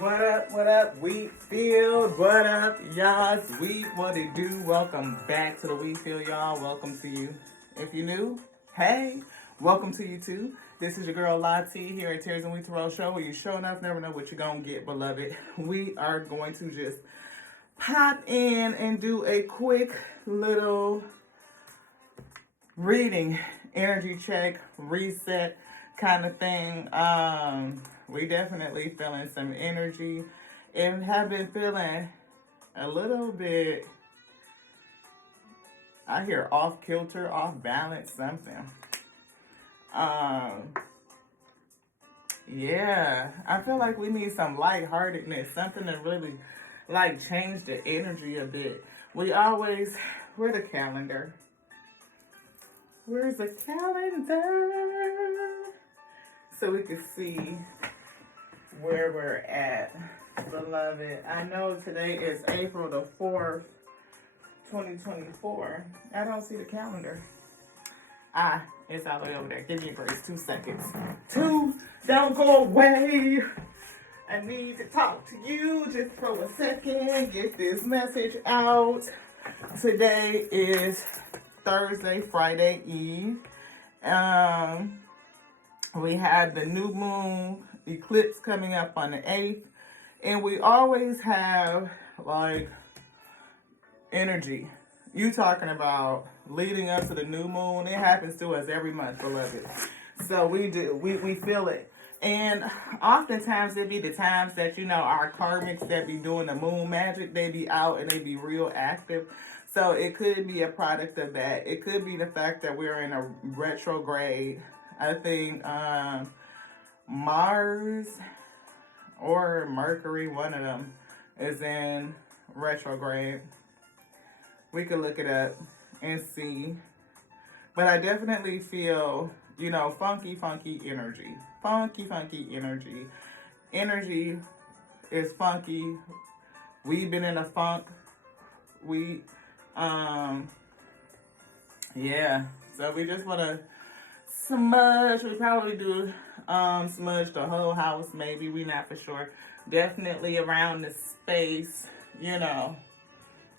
What up, what up, Wheat Field? What up, y'all? It's Wheat, what it do? Welcome back to the Wheat Field, y'all. Welcome to you. If you're new, hey, welcome to you too. This is your girl Lottie here at Tears and Wheat Terrell Show, where you show enough, never know what you're gonna get, beloved. We are going to just pop in and do a quick little reading, energy check, reset kind of thing. We definitely feeling some energy and have been feeling a little bit, I hear off kilter, off balance, something. Yeah, I feel like we need some lightheartedness, something to really like change the energy a bit. We always, where's the calendar? Where's the calendar? So we can see where we're at, beloved. I know today is April the 4th, 2024. I don't see the calendar. It's all the way over there. Give me a grace. 2 seconds. Don't go away. I need to talk to you just for a second. Get this message out. Today is Thursday, Friday Eve. We have the new moon eclipse coming up on the 8th. And we always have, like, energy. You talking about leading up to the new moon. It happens to us every month, beloved. So we feel it. And oftentimes it be the times that, you know, our karmics that be doing the moon magic, they be out and they be real active. So it could be a product of that. It could be the fact that we're in a retrograde. I think Mars or Mercury, one of them, is in retrograde. We could look it up and see. But I definitely feel, you know, funky energy. Funky energy. Energy is funky. We've been in a funk. Yeah. So we just want to smudge. We probably do smudge the whole house, maybe. We not for sure. Definitely around the space, you know.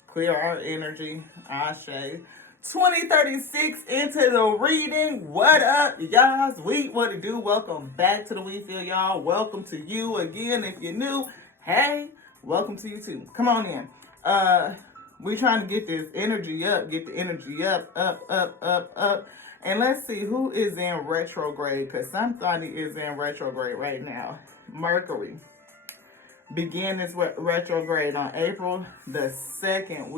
Clear our energy. Ashe. 2036 into the reading. What up, y'all? Sweet, what it do? Welcome back to the Wheat Field, y'all. Welcome to you again. If you're new, hey, welcome to you too. Come on in. We trying to get this energy up. Get the energy up. And let's see who is in retrograde, because somebody is in retrograde right now. Mercury began this retrograde on April the 2nd.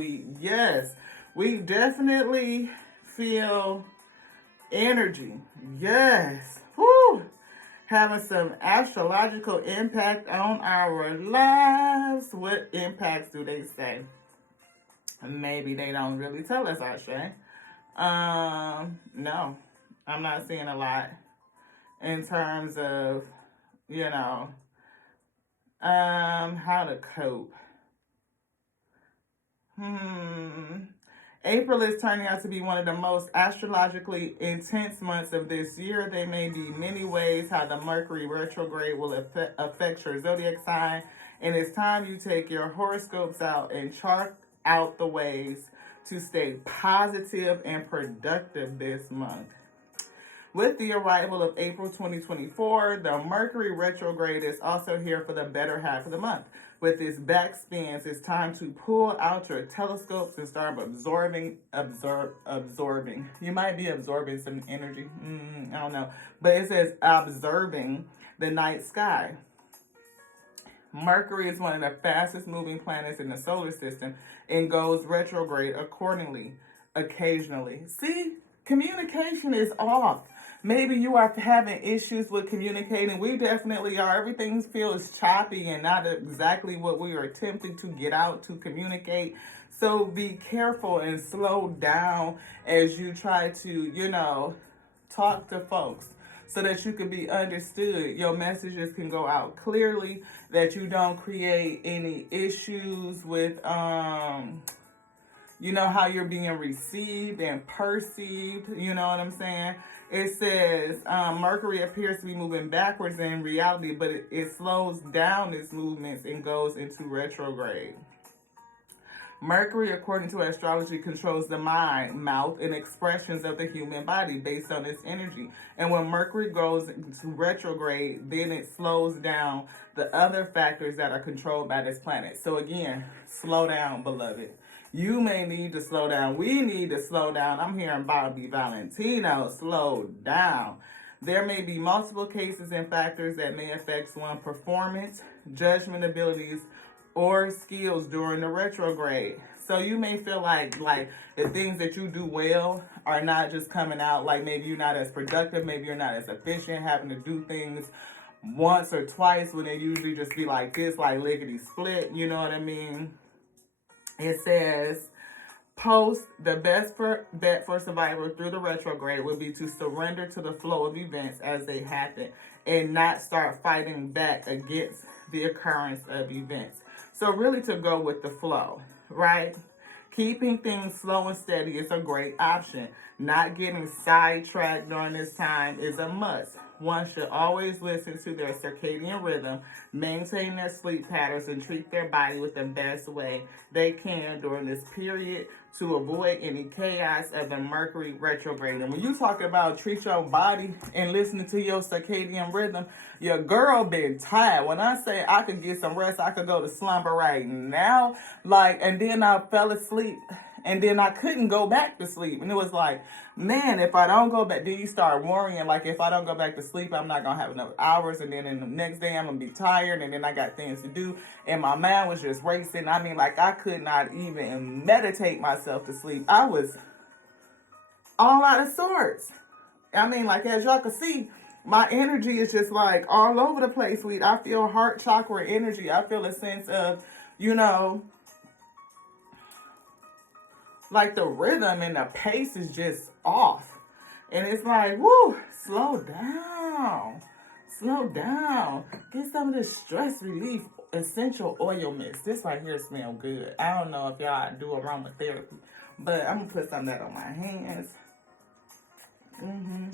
We definitely feel energy. Yes. Woo. Having some astrological impact on our lives. What impacts do they say? Maybe they don't really tell us, Ashe. No, I'm not seeing a lot in terms of, you know, how to cope. April is turning out to be one of the most astrologically intense months of this year. There may be many ways how the Mercury retrograde will affect your zodiac sign, and it's time you take your horoscopes out and chart out the ways to stay positive and productive this month. With the arrival of April 2024, the Mercury retrograde is also here for the better half of the month. With its backspins, it's time to pull out your telescopes and start absorbing. You might be absorbing some energy. I don't know. But it says observing the night sky. Mercury is one of the fastest moving planets in the solar system and goes retrograde accordingly, occasionally. See, communication is off. Maybe you are having issues with communicating. We definitely are. Everything feels choppy and not exactly what we are attempting to get out to communicate. So be careful and slow down as you try to, you know, talk to folks, so that you can be understood. Your messages can go out clearly, that you don't create any issues with, you know, how you're being received and perceived. You know what I'm saying? It says Mercury appears to be moving backwards in reality, but it slows down its movements and goes into retrograde. Mercury, according to astrology, controls the mind, mouth, and expressions of the human body based on its energy. And when Mercury goes into retrograde, then it slows down the other factors that are controlled by this planet. So again, slow down, beloved. You may need to slow down. We need to slow down. I'm hearing Bobby Valentino, slow down. There may be multiple cases and factors that may affect one's performance, judgment abilities, or skills during the retrograde. So you may feel like the things that you do well are not just coming out. Like maybe you're not as productive, maybe you're not as efficient, having to do things once or twice when it usually just be like this, like lickety split, you know what I mean? It says, the best bet for survival through the retrograde would be to surrender to the flow of events as they happen and not start fighting back against the occurrence of events. So really to go with the flow, right? Keeping things slow and steady is a great option. Not getting sidetracked during this time is a must. One should always listen to their circadian rhythm, maintain their sleep patterns, and treat their body with the best way they can during this period to avoid any chaos of the Mercury retrograde. And when you talk about treat your body and listening to your circadian rhythm, your girl been tired. When I say I could get some rest, I could go to slumber right now. And then I fell asleep. And then I couldn't go back to sleep. And it was like, man, if I don't go back, then you start worrying. Like, if I don't go back to sleep, I'm not going to have enough hours. And then in the next day, I'm going to be tired. And then I got things to do. And my mind was just racing. I mean, I could not even meditate myself to sleep. I was all out of sorts. I mean, as y'all can see, my energy is just all over the place, sweet. I feel heart chakra energy. I feel a sense of, the rhythm and the pace is just off. And it's woo, slow down. Slow down. Get some of this stress relief essential oil mix. This right here smells good. I don't know if y'all do aromatherapy, but I'm going to put some of that on my hands.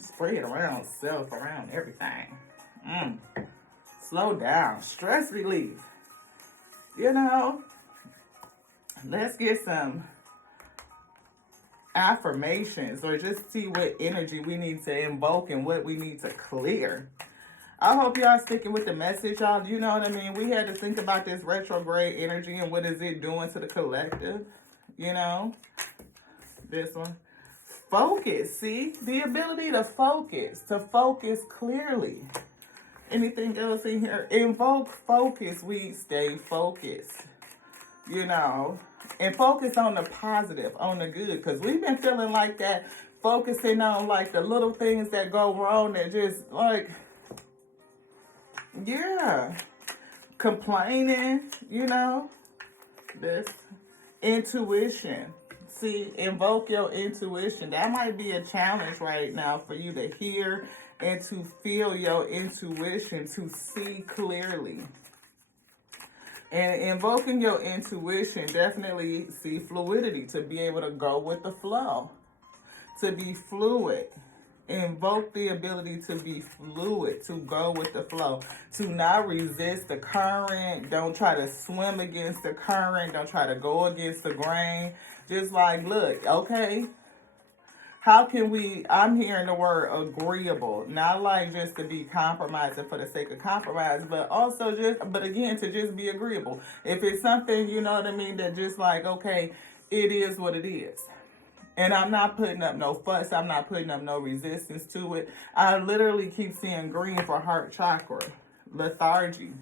Spray it around self, around everything. Slow down. Stress relief. Let's get some affirmations or just see what energy we need to invoke and what we need to clear. I hope y'all sticking with the message, y'all. You know what I mean? We had to think about this retrograde energy and what is it doing to the collective. This one. Focus. See? The ability to focus clearly. Anything else in here? Invoke focus. We stay focused. And focus on the positive, on the good. Because we've been feeling like that, focusing on the little things that go wrong that just complaining, this intuition. See, invoke your intuition. That might be a challenge right now for you to hear and to feel your intuition, to see clearly. And invoking your intuition, definitely see fluidity, to be able to go with the flow, to be fluid. Invoke the ability to be fluid, to go with the flow, to not resist the current. Don't try to swim against the current. Don't try to go against the grain. Just look, okay, how can I'm hearing the word agreeable, not just to be compromising for the sake of compromise, but also to just be agreeable. If it's something, you know what I mean, that just okay, it is what it is. And I'm not putting up no fuss. I'm not putting up no resistance to it. I literally keep seeing green for heart chakra. Lethargy.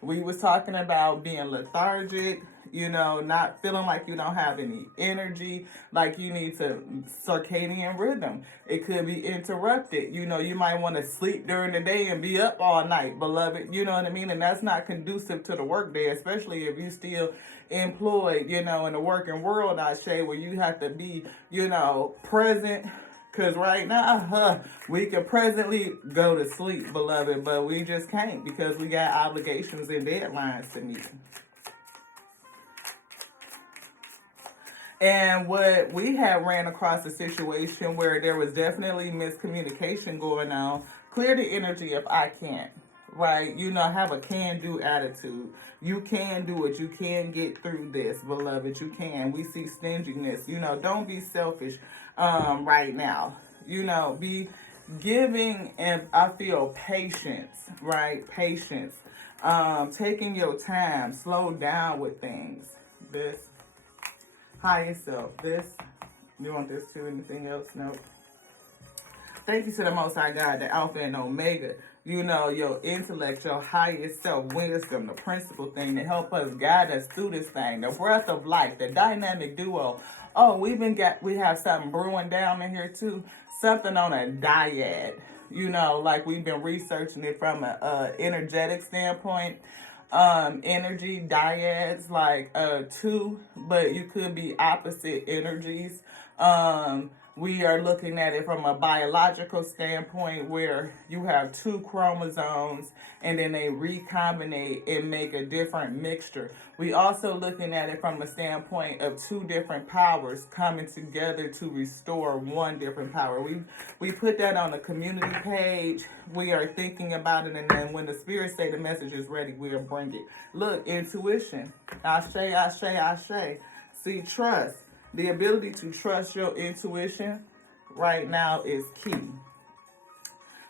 We was talking about being lethargic, not feeling like you don't have any energy, like you need to circadian rhythm. It could be interrupted. You might want to sleep during the day and be up all night, beloved. You know what I mean? And that's not conducive to the work day, especially if you still employed, in the working world, I say, where you have to be, present. Because right now, we can presently go to sleep, beloved, but we just can't because we got obligations and deadlines to meet. And what we have ran across a situation where there was definitely miscommunication going on. Clear the energy if I can't, right? You know, have a can-do attitude. You can do it. You can get through this, beloved. You can. We see stinginess. You know, don't be selfish right now. You know, be giving, and I feel patience, right? Patience. Taking your time. Slow down with things. This. Higher self. This. You want this too? Anything else? Nope. Thank you to the Most High God, the Alpha and Omega. You know, your intellect, your highest self, wisdom, the principal thing to help us guide us through this thing. The breath of life, the dynamic duo. Oh, we have something brewing down in here too. Something on a dyad. You know, like we've been researching it from a energetic standpoint. Energy dyads, like two, but you could be opposite energies. We are looking at it from a biological standpoint where you have two chromosomes and then they recombinate and make a different mixture. We also looking at it from a standpoint of two different powers coming together to restore one different power. We put that on the community page. We are thinking about it, and then when the spirits say the message is ready, we'll bring it. Look, intuition. Ashe, ashe, ashe. See, trust. The ability to trust your intuition right now is key.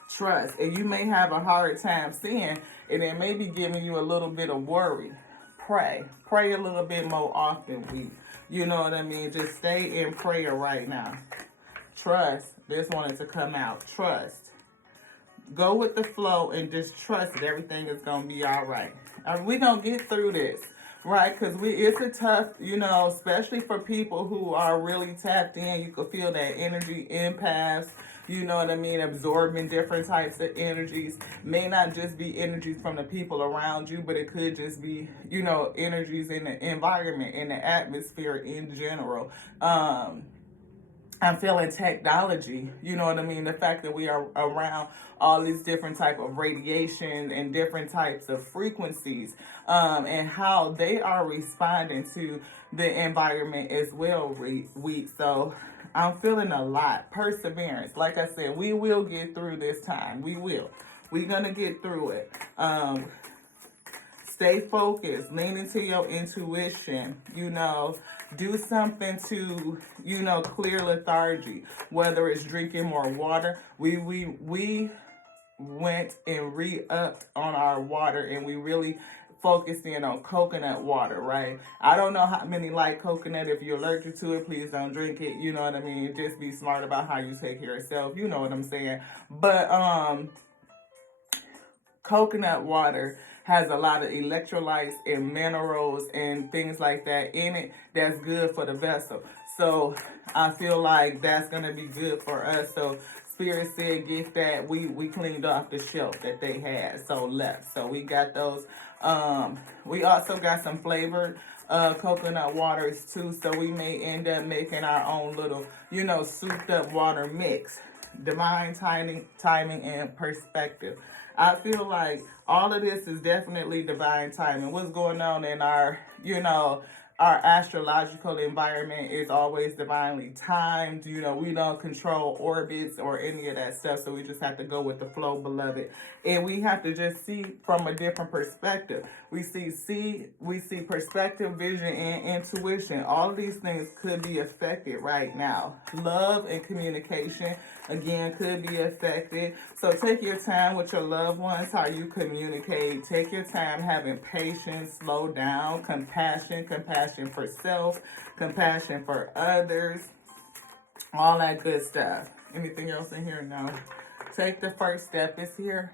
Trust. And you may have a hard time seeing, and it may be giving you a little bit of worry. Pray. Pray a little bit more often. You know what I mean? Just stay in prayer right now. Trust. This wanted to come out. Trust. Go with the flow and just trust that everything is going to be all right. We're going to get through this. Right, because it's a tough, you know, especially for people who are really tapped in. You can feel that energy empaths, you know what I mean, absorbing different types of energies. May not just be energies from the people around you, but it could just be, you know, energies in the environment, in the atmosphere in general. I'm feeling technology, you know what I mean? The fact that we are around all these different type of radiation and different types of frequencies, and how they are responding to the environment as well. So I'm feeling a lot. Perseverance. Like I said, we will get through this time. We will. We're going to get through it. Stay focused. Lean into your intuition, you know. Do something to, you know, clear lethargy, whether it's drinking more water. We went and re-upped on our water, and we really focused in on coconut water, right? I don't know how many like coconut. If you're allergic to it, please don't drink it. You know what I mean? Just be smart about how you take care of yourself. You know what I'm saying? But coconut water has a lot of electrolytes and minerals and things like that in it that's good for the vessel. So I feel like that's going to be good for us. So Spirit said get that. We cleaned off the shelf that they had, so left. So we got those. We also got some flavored coconut waters too. So we may end up making our own little, you know, souped up water mix. Divine timing and perspective. I feel like all of this is definitely divine timing. What's going on in our, you know, our astrological environment is always divinely timed. You know, we don't control orbits or any of that stuff, so we just have to go with the flow, beloved. And we have to just see from a different perspective. We see perspective, vision, and intuition. All of these things could be affected right now. Love and communication, again, could be affected. So take your time with your loved ones, how you communicate. Take your time having patience, slow down, compassion for self, compassion for others, all that good stuff. Anything else in here? No. Take the first step. It's here.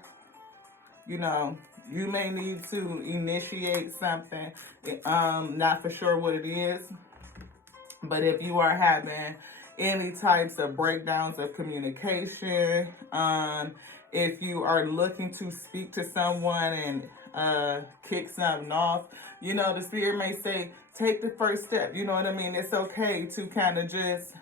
You know, you may need to initiate something. Not for sure what it is, but if you are having any types of breakdowns of communication, if you are looking to speak to someone and kick something off, you know, the Spirit may say, take the first step. You know what I mean? It's okay to kind of just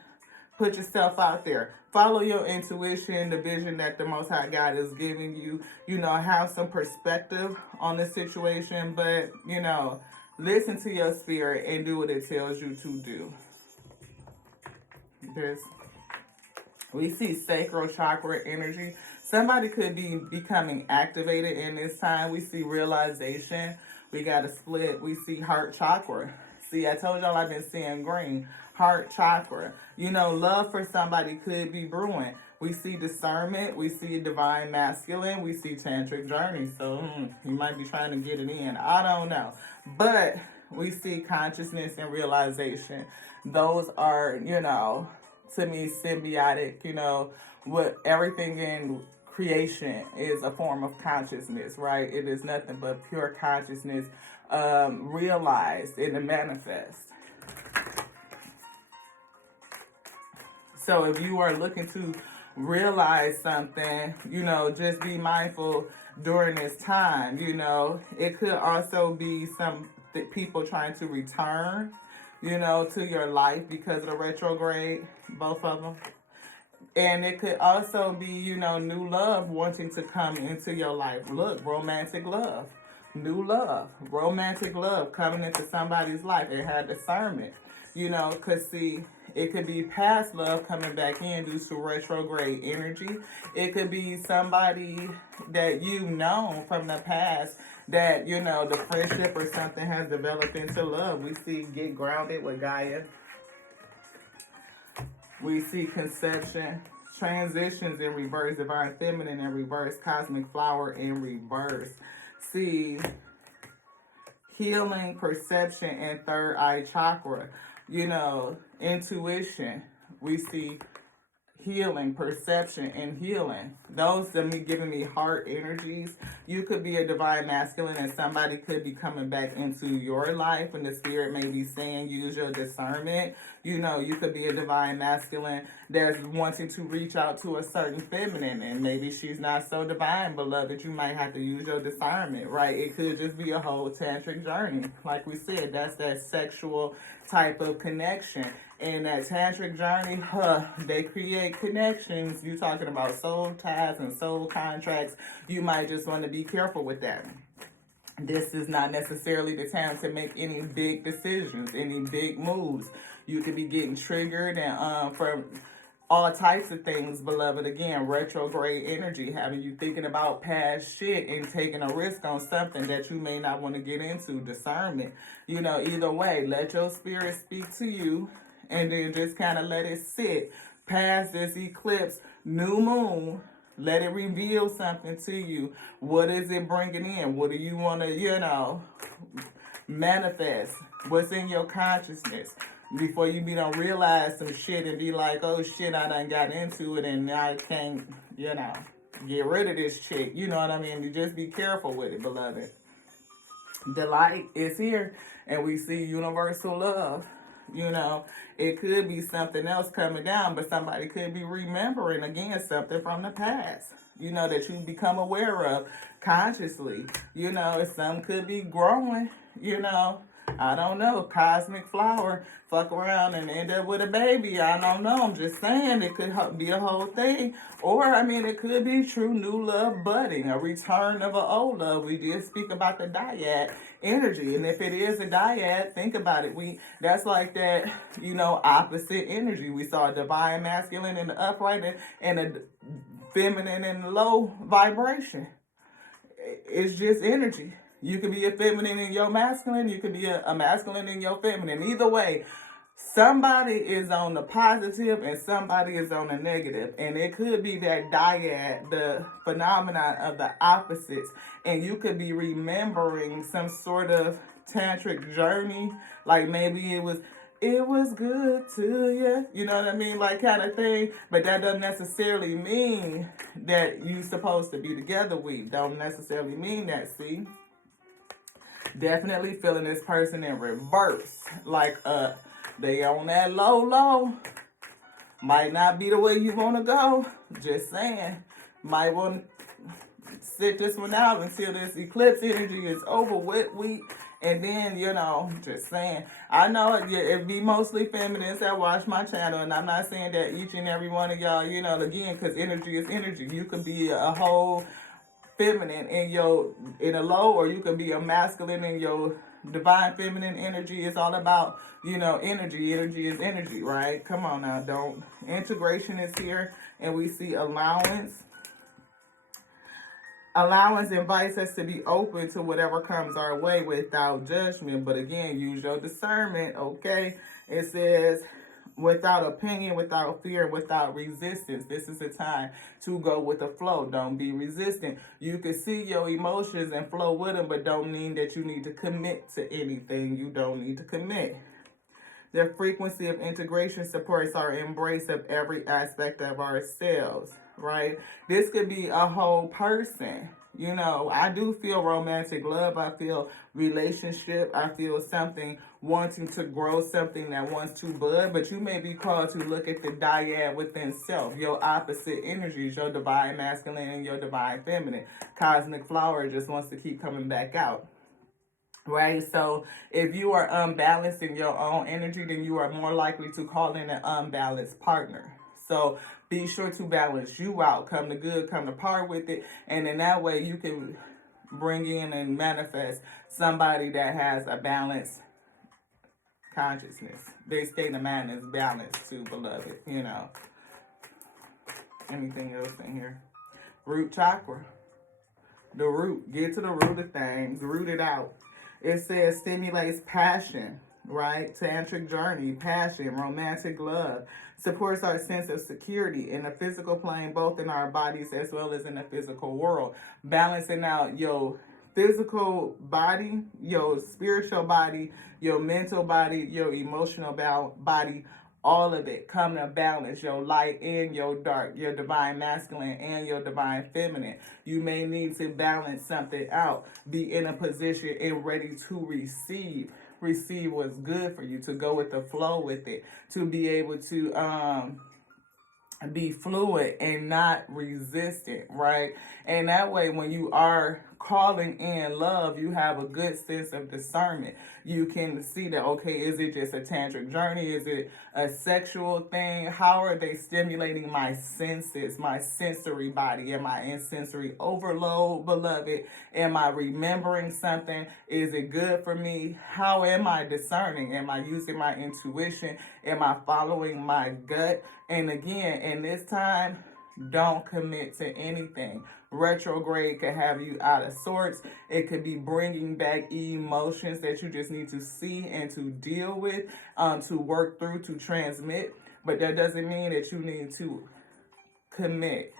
put yourself out there. Follow your intuition, the vision that the Most High God is giving you. You know, have some perspective on the situation, but, you know, listen to your spirit and do what it tells you to do. This, we see sacral chakra energy. Somebody could be becoming activated in this time. We see realization. We got a split. We see heart chakra. See, I told y'all I've been seeing green. Heart chakra. You know, love for somebody could be brewing. We see discernment. We see divine masculine. We see tantric journey. So you might be trying to get it in. I don't know. But we see consciousness and realization. Those are, you know, to me, symbiotic. You know, what everything in creation is a form of consciousness, right? It is nothing but pure consciousness realized in the manifest. So if you are looking to realize something, you know, just be mindful during this time. You know, it could also be some people trying to return, you know, to your life because of the retrograde, both of them. And it could also be, you know, new love wanting to come into your life. Look, romantic love, new love, romantic love coming into somebody's life. It had discernment, you know, because see, it could be past love coming back in due to retrograde energy. It could be somebody that you've known from the past that, you know, the friendship or something has developed into love. We see get grounded with Gaia. We see conception, transitions in reverse, divine feminine in reverse, cosmic flower in reverse. See healing, perception, and third eye chakra. You know, intuition. We see healing, perception, and healing. Those are me giving me heart energies. You could be a divine masculine and somebody could be coming back into your life and the spirit may be saying use your discernment. You know, you could be a divine masculine that's wanting to reach out to a certain feminine and maybe she's not so divine, beloved. You might have to use your discernment, right? It could just be a whole tantric journey. Like we said, that's that sexual type of connection. In that tantric journey, they create connections. You talking about soul ties and soul contracts. You might just want to be careful with that. This is not necessarily the time to make any big decisions, any big moves. You could be getting triggered and from all types of things, beloved. Again, retrograde energy, having you thinking about past shit and taking a risk on something that you may not want to get into. Discernment. You know, either way, let your spirit speak to you. And then just kind of let it sit past this eclipse, new moon. Let it reveal something to you. What is it bringing in? What do you want to, you know, manifest? What's in your consciousness? Before you don't realize some shit and be like, oh shit, I done got into it and I can't, you know, get rid of this chick. You know what I mean? You just be careful with it, beloved. The light is here and we see universal love. You know, it could be something else coming down, but somebody could be remembering, again, something from the past, you know, that you become aware of consciously. You know, some could be growing, you know. I don't know. Cosmic flower, fuck around and end up with a baby. I don't know. I'm just saying it could be a whole thing. Or, I mean, it could be true new love budding, a return of an old love. We did speak about the dyad energy. And if it is a dyad, think about it. That's like that, you know, opposite energy. We saw a divine masculine in the upright and a feminine in the low vibration. It's just energy. You could be a feminine in your masculine. You could be a masculine in your feminine. Either way, somebody is on the positive and somebody is on the negative. And it could be that dyad, the phenomenon of the opposites. And you could be remembering some sort of tantric journey. Like maybe it was good to you. You know what I mean? Like kind of thing. But that doesn't necessarily mean that you're supposed to be together with. Don't necessarily mean that, see? Definitely feeling this person in reverse. Like they on that low. Might not be the way you want to go. Just saying. Might want to sit this one out until this eclipse energy is over with. And then, you know, just saying. I know it be mostly feminines that watch my channel. And I'm not saying that each and every one of y'all, you know, again, because energy is energy. You could be a whole feminine in a low, or you can be a masculine in your divine feminine energy. It's all about, energy. Energy is energy, right? Come on now, don't. Integration is here, and we see allowance. Allowance invites us to be open to whatever comes our way without judgment. But again, use your discernment, okay? It says, without opinion, without fear, without resistance. This is the time to go with the flow. Don't be resistant. You can see your emotions and flow with them, but don't mean that you need to commit to anything. You don't need to commit. The frequency of integration supports our embrace of every aspect of ourselves, right? This could be a whole person. I do feel romantic love. I feel relationship. I feel something wanting to grow, something that wants to bud. But you may be called to look at the dyad within self, your opposite energies, your divine masculine and your divine feminine. Cosmic flower just wants to keep coming back out. Right, so if you are unbalanced in your own energy, then you are more likely to call in an unbalanced partner. So be sure to balance you out. Come to good, come to par with it. And in that way, you can bring in and manifest somebody that has a balanced consciousness. Their state of mind is balanced too, beloved. Anything else in here? Root chakra. The root. Get to the root of things. Root it out. It says stimulates passion, right? Tantric journey, passion, romantic love. Supports our sense of security in the physical plane, both in our bodies as well as in the physical world. Balancing out your physical body, your spiritual body, your mental body, your emotional body. All of it come to balance, your light and your dark, your divine masculine and your divine feminine. You may need to balance something out. Be in a position and ready to receive what's good for you, to go with the flow with it, to be able to be fluid and not resistant, right? And that way, when you are calling in love, you have a good sense of discernment. You can see that, okay, is it just a tantric journey? Is it a sexual thing? How are they stimulating my senses, my sensory body? Am I in sensory overload, beloved? Am I remembering something? Is it good for me? How am I discerning? Am I using my intuition? Am I following my gut? And again, in this time, don't commit to anything. Retrograde could have you out of sorts. It could be bringing back emotions that you just need to see and to deal with, to work through, to transmit. But that doesn't mean that you need to commit.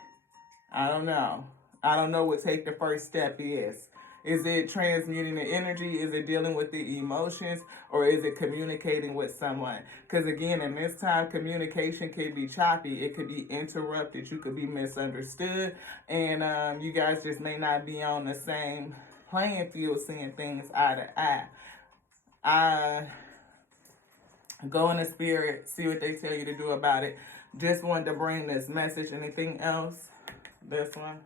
I don't know. I don't know what take the first step is. Is it transmuting the energy? Is it dealing with the emotions? Or is it communicating with someone? Because again, in this time, communication can be choppy. It could be interrupted. You could be misunderstood. And you guys just may not be on the same playing field, seeing things eye to eye. Go in the spirit, see what they tell you to do about it. Just wanted to bring this message. Anything else? This one?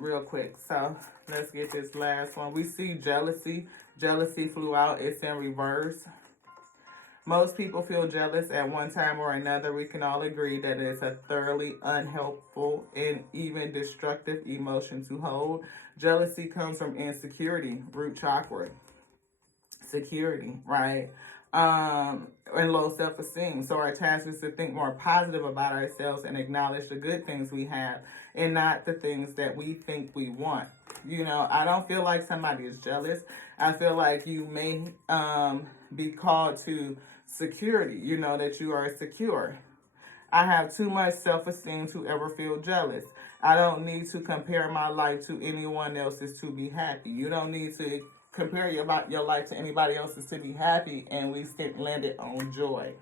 Real quick. So let's get this last one. We see jealousy. Jealousy flew out. It's in reverse. Most people feel jealous at one time or another. We can all agree that it's a thoroughly unhelpful and even destructive emotion to hold. Jealousy comes from insecurity, root chakra. Security, right? And low self-esteem. So our task is to think more positive about ourselves and acknowledge the good things we have and not the things that we think we want. I don't feel like somebody is jealous. I feel like you may be called to security, that you are secure. I have too much self-esteem to ever feel jealous. I don't need to compare my life to anyone else's to be happy. You don't need to compare your life to anybody else's to be happy, and we still landed on joy.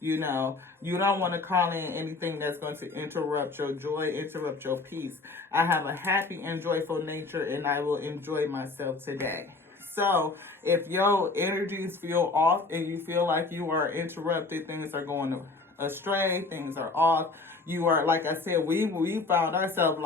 You don't want to call in anything that's going to interrupt your joy, interrupt your peace. I have a happy and joyful nature, and I will enjoy myself today. So if your energies feel off and you feel like you are interrupted, things are going astray, things are off, You are, like I said, we found ourselves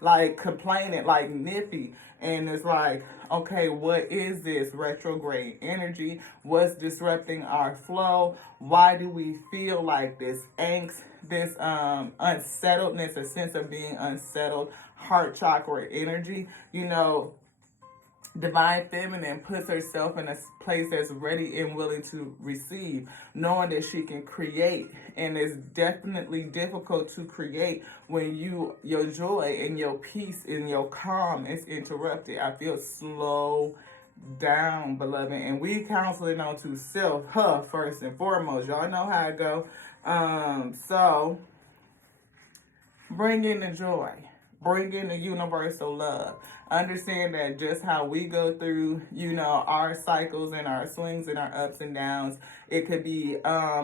like complaining, like nippy. And it's like, okay, what is this retrograde energy? What's disrupting our flow? Why do we feel like this angst, this unsettledness, a sense of being unsettled, heart chakra energy? You know, Divine Feminine puts herself in a place that's ready and willing to receive, knowing that she can create. And it's definitely difficult to create when your joy and your peace and your calm is interrupted. I feel slow down, beloved. And we counseling on to self, first and foremost. Y'all know how it go. So bring in the joy. Bring in the universal love. Understand that just how we go through, our cycles and our swings and our ups and downs, it could be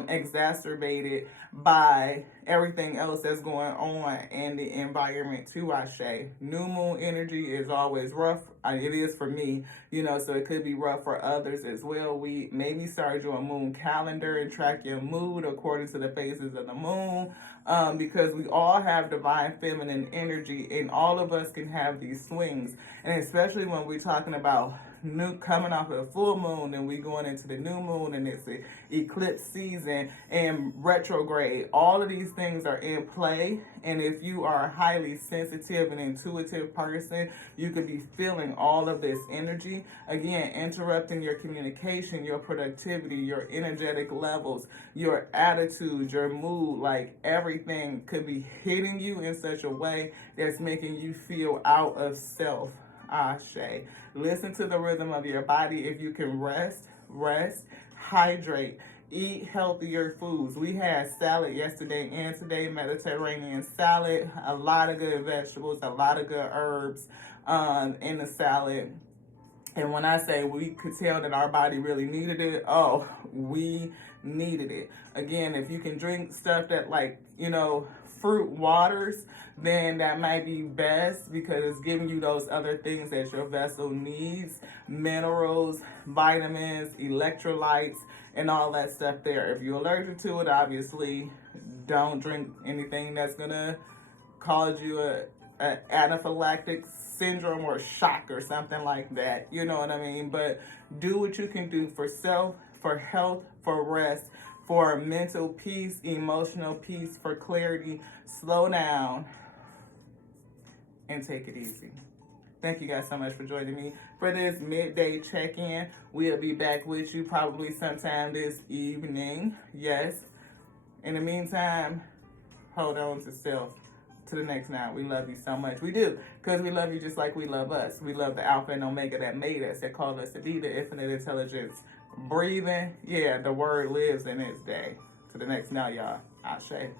exacerbated by everything else that's going on in the environment too, Ashe. New moon energy is always rough. It is for me, so it could be rough for others as well. We maybe start your moon calendar and track your mood according to the phases of the moon, because we all have divine feminine energy and all of us can have these swings. And especially when we're talking about coming off of a full moon and we going into the new moon and it's an eclipse season and retrograde, all of these things are in play. And if you are a highly sensitive and intuitive person, you could be feeling all of this energy, again, interrupting your communication, your productivity, your energetic levels, your attitude, your mood. Like everything could be hitting you in such a way that's making you feel out of self. Ashe. Listen to the rhythm of your body. If you can rest, hydrate, eat healthier foods. We had salad yesterday and today, Mediterranean salad, a lot of good vegetables, a lot of good herbs in the salad. And when I say we could tell that our body really needed it, we needed it. Again, if you can drink stuff that fruit waters, then that might be best because it's giving you those other things that your vessel needs, minerals, vitamins, electrolytes, and all that stuff there. If you're allergic to it, obviously don't drink anything that's gonna cause you a anaphylactic syndrome or shock or something like that. You know what I mean? But do what you can do for self, for health, for rest, for mental peace, emotional peace, for clarity. Slow down and take it easy. Thank you guys so much for joining me for this midday check-in. We'll be back with you probably sometime this evening. Yes. In the meantime, hold on to self. To the next now. We love you so much. We do, because we love you just like we love us. We love the Alpha and Omega that made us, that called us to be the infinite intelligence. Breathing, the word lives in its day. To the next now, y'all. Ashe.